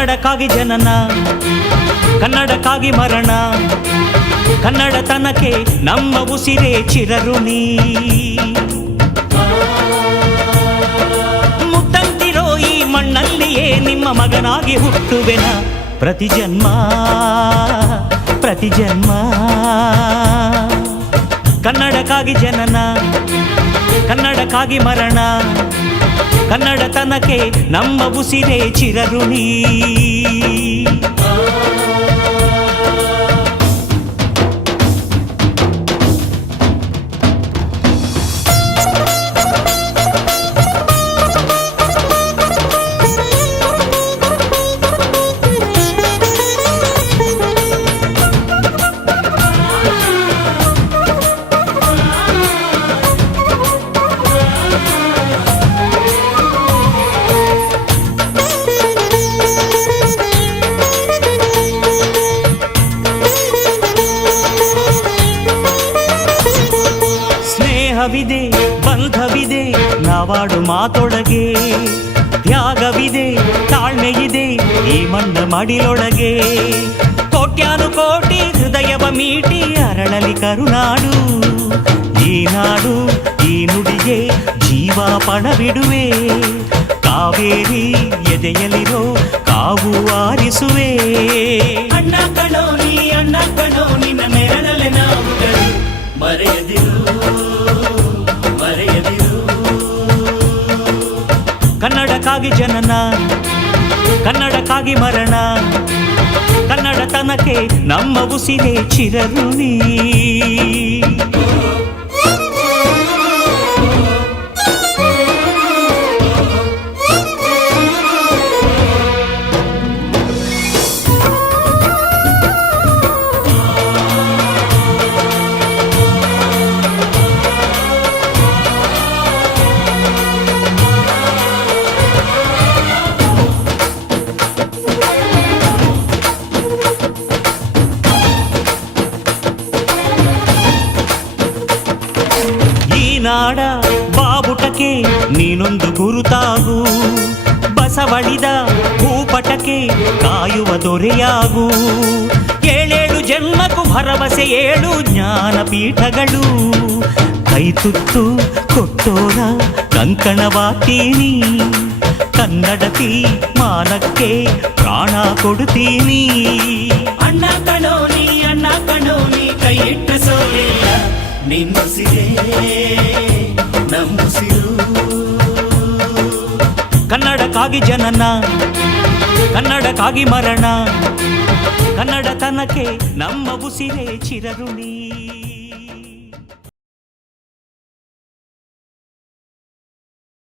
ಕನ್ನಡಕ್ಕಾಗಿ ಜನನ, ಕನ್ನಡಕ್ಕಾಗಿ ಮರಣ, ಕನ್ನಡತನಕ್ಕೆ ನಮ್ಮ ಉಸಿರೇ ಚಿರಋಣಿ. ಮುತ್ತಂತಿರೋ ಈ ಮಣ್ಣಲ್ಲಿಯೇ ನಿಮ್ಮ ಮಗನಾಗಿ ಹುಟ್ಟುವೆನ ಪ್ರತಿ ಜನ್ಮ ಪ್ರತಿ ಜನ್ಮ. ಕನ್ನಡಕ್ಕಾಗಿ ಜನನ, ಕನ್ನಡಕ್ಕಾಗಿ ಮರಣ ಕನ್ನಡತನಕ್ಕೆ ನಮ್ಮ ಉಸಿರೇ ಚಿರಋಣಿ ಸ್ನೇಹವಿದೆ ಬಂಧವಿದೆ, ನಾವಾಡು ಮಾತೊಳಗೆ. ತ್ಯಾಗವಿದೆ, ತಾಳ್ಮೆಯಿದೆ, ಈ ಮಣ್ಣ ಮಡಿಲೊಳಗೆ. ಕೋಟ್ಯಾನು ಕೋಟಿ ಹೃದಯವ ಮೀಟಿ ಅರಳಲಿ ಕರುನಾಡು. ಈ ನಾಡು, ಈ ನುಡಿಗೆ ಜೀವ ಪಣವಿಡುವೆ. ಕಾವೇರಿ ಎದೆಯಲಿರೋ ಕಾವು ಆರಿಸುವೆ. ಅಣ್ಣ ಕಣೋ ನೀ, ಅಣ್ಣ ಕಣೋ, ನಿನ್ನ ನೆರಳಲೆ ಮರೆಯದಿರು ಮರೆಯದಿರು. ಕನ್ನಡಕ್ಕಾಗಿ ಜನನ ಕನ್ನಡಕ್ಕಾಗಿ ಮರಣ ಕನ್ನಡತನಕ್ಕೆ ನಮ್ಮ ಉಸಿರೇ ಚಿರಋಣಿ. ಈ ನಾಡ ಬಾಬುಟಕ್ಕೆ ನೀನೊಂದು ಗುರುತಾಗು ಬಸವಳಿದ ಭೂಪಟಕ್ಕೆ ಕಾಯುವ ದೊರೆಯಾಗು ಏಳೇಳು ಜನ್ಮಕ್ಕೂ ಭರವಸೆ ಏಳು ಜ್ಞಾನಪೀಠಗಳು ಕೈ ತುತ್ತು ಕೊಟ್ಟೋರ ಕಂಕಣವಾಗ್ತೀನಿ ಕನ್ನಡತಿ ಮಾನಕ್ಕೆ ಪ್ರಾಣ ಕೊಡುತ್ತೀನಿ ಅಣ್ಣ ಕಣೋ ನೀ ಅಣ್ಣ ಕಣೋ ನೀ ಕೈ ಇಟ್ಟ ಸೋಲಿಲ್ಲ ನಿನ್ನುಸಿರೇ ನಮ್ಮಸಿರು ಕನ್ನಡಕ್ಕಾಗಿ ಜನನ ಕನ್ನಡಕ್ಕಾಗಿ ಮರಣ ಕನ್ನಡತನಕ್ಕೆ ನಮ್ಮ ಉಸಿರೇ ಚಿರಋಣಿ.